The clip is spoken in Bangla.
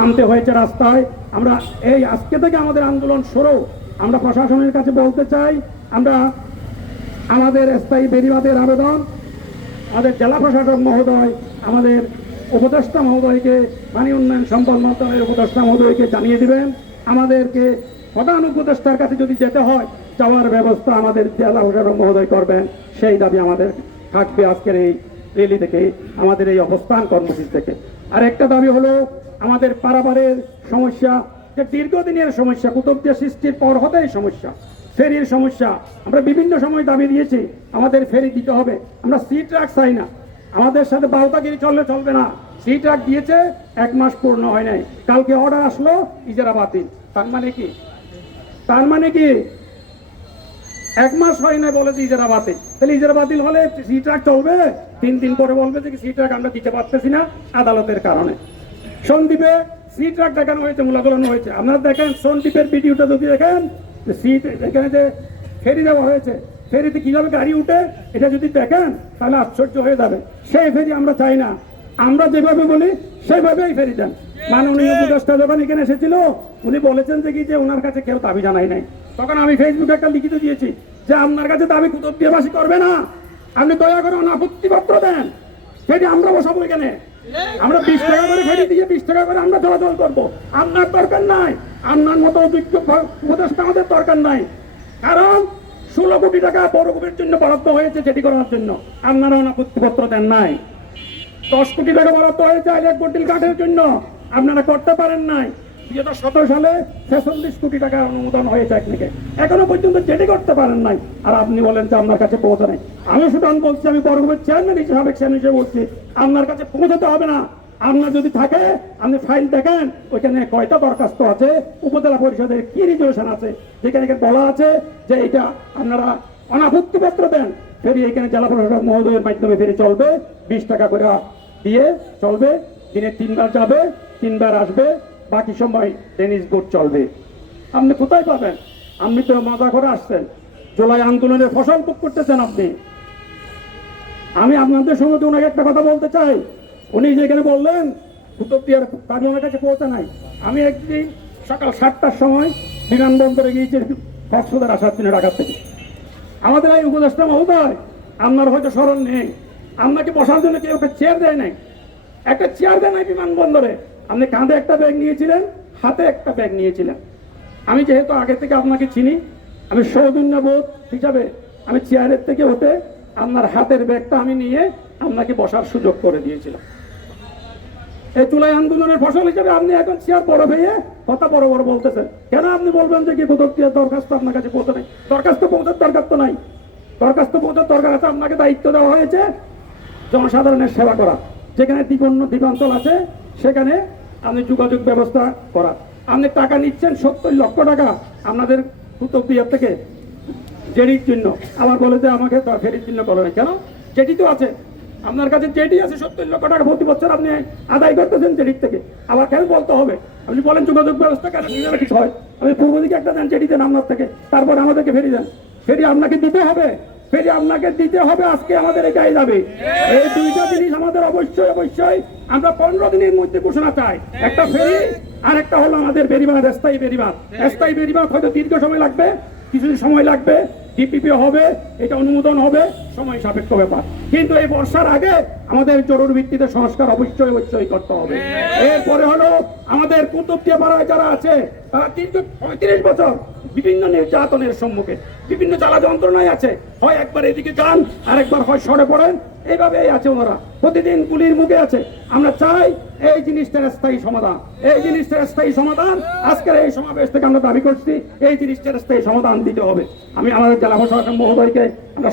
নামতে হয়েছে রাস্তায়। আমরা এই আজকে থেকে আমাদের আন্দোলন শুরু। আমরা প্রশাসনের কাছে বলতে চাই, আমরা আমাদের স্থায়ী বেড়িবাঁধের আবেদন আমাদের জেলা প্রশাসক মহোদয়, আমাদের উপদেষ্টা মহোদয়কে, পানি উন্নয়ন সম্পদ মন্ত্রণালয়ের উপদেষ্টা মহোদয়কে জানিয়ে দিবেন। আমাদেরকে প্রধান উপদেষ্টার কাছে যদি যেতে হয়, যাওয়ার ব্যবস্থা আমাদের জেলা প্রশাসক মহোদয় করবেন। সেই দাবি আমাদের থাকবে আজকের এই র্যালি থেকে, আমাদের এই অবস্থান কর্মসূচি থেকে। আর একটা দাবি হলো আমাদের পারাবারের সমস্যা, যে দীর্ঘদিনের সমস্যা, কুতুবদিয়া সৃষ্টির পর হতেই সমস্যা, ফেরির সমস্যা। আমরা বিভিন্ন সময় দাবি দিয়েছি আমাদের ফেরি দিতে হবে। আমরা সি ট্রাক চাই না, আমাদের সাথে বাউতাগিরি চলবে না। সি ট্রাক দিয়েছে, 1 মাস পূর্ণ হয় নাই, কালকে অর্ডার আসলো ইজারা বাতিল। তার মানে কি? 1 মাস হয় নাই বলে যে ইজারা বাতিল। তাহলে ইজারা বাতিল হলে সি ট্রাক চলবে? 3 দিন পরে বলবে যে সি ট্রাক আমরা দিতে পারতেছি না আদালতের কারণে। সন্দ্বীপে সি ট্রাক দেখানো হয়েছে, মূল্যাকরণ হয়েছে। আপনারা দেখেন সন্দ্বীপের ভিডিওটা যদি দেখেন, এখানে যে ফেরি দেওয়া হয়েছে, ফেরিতে কিভাবে গাড়ি উঠে, এটা যদি দেখেন তাহলে আশ্চর্য হয়ে যাবে। সেই ফেরি আমরা চাই না, আমরা যেভাবে বলি সেইভাবেই ফেরি দেন। মাননীয় উপদেষ্টা যখন এখানে এসেছিল, উনি বলেছেন যে কি, যে ওনার কাছে কেউ দাবি জানাই নাই। তখন আমি ফেসবুকে একটা লিখিত দিয়েছি যে আপনার কাছে দাবি কুতুবদিয়াবাসী করবে না, আপনি দয়া করে আপত্তিপত্র দেন, ফেরি আমরা বসাবো এখানে। আমরা 20 টাকা করে ফেরি দিয়ে 20 টাকা করে আমরা চলাচল করবো। আপনার দরকার নাই, আপনার মতো অভিজ্ঞ উপদেষ্টা আমাদের দরকার নাই। কারণ 16 কোটি টাকা বড় জন্য বরাদ্দ হয়েছে যেটি করার জন্য, আপনারা আপত্তিপত্র দেন নাই। 10 কোটি টাকা বরাদ্দ হয়েছে ইলেকট্রিক কাঠের জন্য, আপনারা করতে পারেন নাই। 2017 সালে 46 কোটি টাকা অনুমোদন হয়েছে একদিকে, এখনো পর্যন্ত যেটি করতে পারেন নাই। আর আপনি বলেন যে আপনার কাছে পৌঁছে নাই। আমি সুতরাং বলছি, আমি বড়গুমের চেয়ারম্যান হিসেবে, সাবেক চেয়ারম্যান হিসেবে বলছি, আপনার কাছে পৌঁছাতে হবে না। আপনার যদি থাকে, আপনি ফাইল দেখেন, ওইখানে কয়টা দরখাস্ত আছে, উপজেলা পরিষদের কি রিজলিউশন আছে, যেখানে বলা আছে যে এটা আপনারা অনাপত্তিপত্র দেন। ফেরি এখানে জেলা প্রশাসক মহোদয়ের মাধ্যমে ফেরি চলবে, 20 টাকা করে দিয়ে চলবে, দিনে 3 বার যাবে, 3 বার আসবে, বাকি সময় টেনিস বোট চলবে। আপনি কোথায় পাবেন? আপনি তো মজা করে আসছেন, জুলাই আন্দোলনের ফসল ভোগ করতেছেন আপনি। আমি আপনাদের সঙ্গে ওনাকে একটা কথা বলতে চাই। উনি যেখানে বললেন কুতুবদিয়ার পানি আমার কাছে পৌঁছে নাই, আমি একদিন সকাল 7টার সময় বিমানবন্দরে গিয়েছি কক্সবাজার আসার জন্য ঢাকা থেকে। আমাদের এই উপদেষ্টা মহোদয়, আপনার হয়তো স্মরণ নেই, আপনাকে বসার জন্য কেউ একটা চেয়ার দেয় নাই, একটা চেয়ার দেয় নাই বিমানবন্দরে। আপনি কাঁধে একটা ব্যাগ নিয়েছিলেন, হাতে একটা ব্যাগ নিয়েছিলেন। আমি যেহেতু আগে থেকে আপনাকে চিনি, আমি সৌজন্যবোধ হিসাবে আমি চেয়ারের থেকে উঠে আপনার হাতের ব্যাগটা আমি নিয়ে আপনাকে বসার সুযোগ করে দিয়েছিলাম। এই জুলাই আন্দোলনের ফসল হিসেবে আপনি এখন চেয়ার বড় হয়ে কথা বড় বড় বলতেছেন। কেন আপনি বলবেন যে কি কুতুবদিয়ার দরখাস্ত আপনার কাছে পৌঁছে নাই? দরখাস্ত পৌঁছার দরকার তো নাই। দরখাস্ত পৌঁছার দরকার আছে, আপনাকে দায়িত্ব দেওয়া হয়েছে জনসাধারণের সেবা করা। যেখানে দ্বীপাঞ্চল আছে সেখানে আপনি যোগাযোগ ব্যবস্থা করা। আপনি টাকা নিচ্ছেন 70 লক্ষ টাকা আপনাদের কুতুবদিয়ার থেকে জেডির জন্য। আবার বলে যে আমাকে ফেরির জন্য বলে না। কেন? জেডি তো আছে আপনার কাছে, জেডি আছে 70 লক্ষ টাকা প্রতি বছর আপনি আদায় করতেছেন জেডির থেকে। আবার কেন বলতে হবে? আপনি বলেন যোগাযোগ ব্যবস্থা কেন কিছু হয়, আপনি পূর্ব দিকে একটা দেন জেডি দেন আপনার থেকে, তারপর আমাদেরকে ফেরি দেন। ফেরি আপনাকে দিতে হবে, ফেরি আপনাকে দিতে হবে। আজকে আমাদের এটাই যাবে। এই 2টা জিনিস আমাদের অবশ্যই আমরা 15 দিনের মধ্যে ঘোষণা চাই। একটা ফেরি, আর একটা হলো আমাদের বেড়িবাঁধ, স্থায়ী বেড়িবাঁধ। স্থায়ী বেড়িবাঁধ হয়তো দীর্ঘ সময় লাগবে, কিছুদিন সময় লাগবে, ডিপিপি হবে, এটা অনুমোদন হবে, সময় সাপেক্ষ ব্যাপার। কিন্তু এই বর্ষার আগে আমাদের জরুরি ভিত্তিতে সংস্কার অবশ্যই করতে হবে। এরপরে হলো আমাদের কুতুবদিয়া পাড়ায় যারা আছে, তারা 35 বছর বিভিন্ন নির্যাতনের সম্মুখে, বিভিন্ন জ্বালা যন্ত্রণায় আছে। হয় একবার এদিকে যান, আরেকবার হয় সরে পড়েন, এইভাবেই আছে ওনারা, প্রতিদিন গুলির মুখে আছে। আমরা চাই এই জিনিসটার স্থায়ী সমাধান। এই জিনিসটার স্থায়ী সমাধান আজকের এই সমাবেশ থেকে আমরা দাবি করছি, এই জিনিসটার স্থায়ী সমাধান দিতে হবে। আমি আমাদের জেলা প্রশাসক মহোদয়কে আমরা